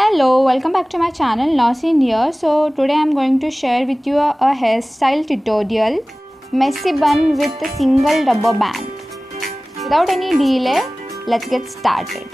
Hello, welcome back to my channel. Nausin here. So today I'm going to share with you a hairstyle tutorial, messy bun with a single rubber band. Without any delay, let's get started.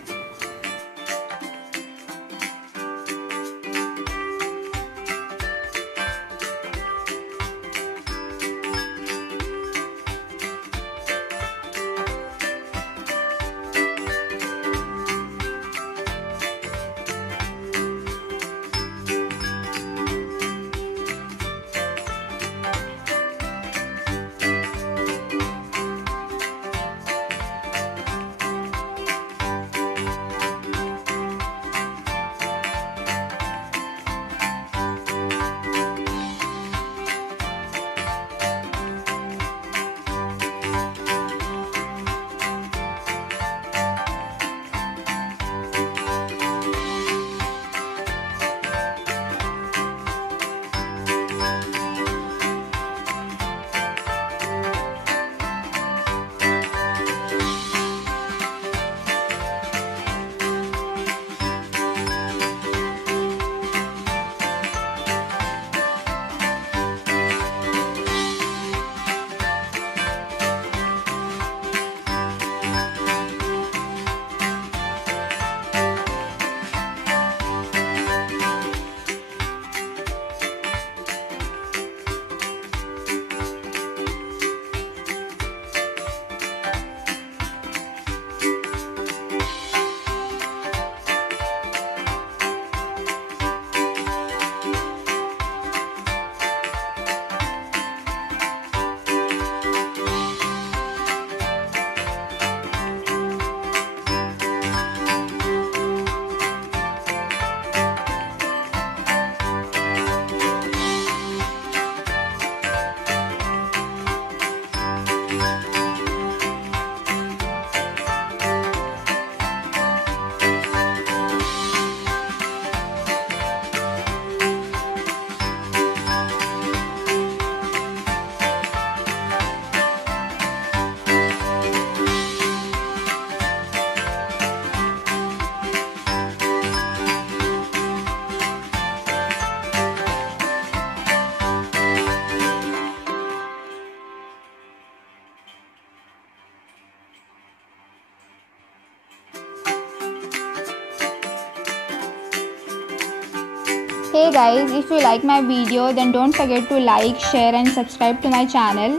Hey guys, if you like my video then don't forget to like, share and subscribe to my channel.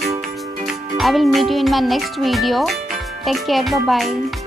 I will meet you in my next video. Take care, bye bye.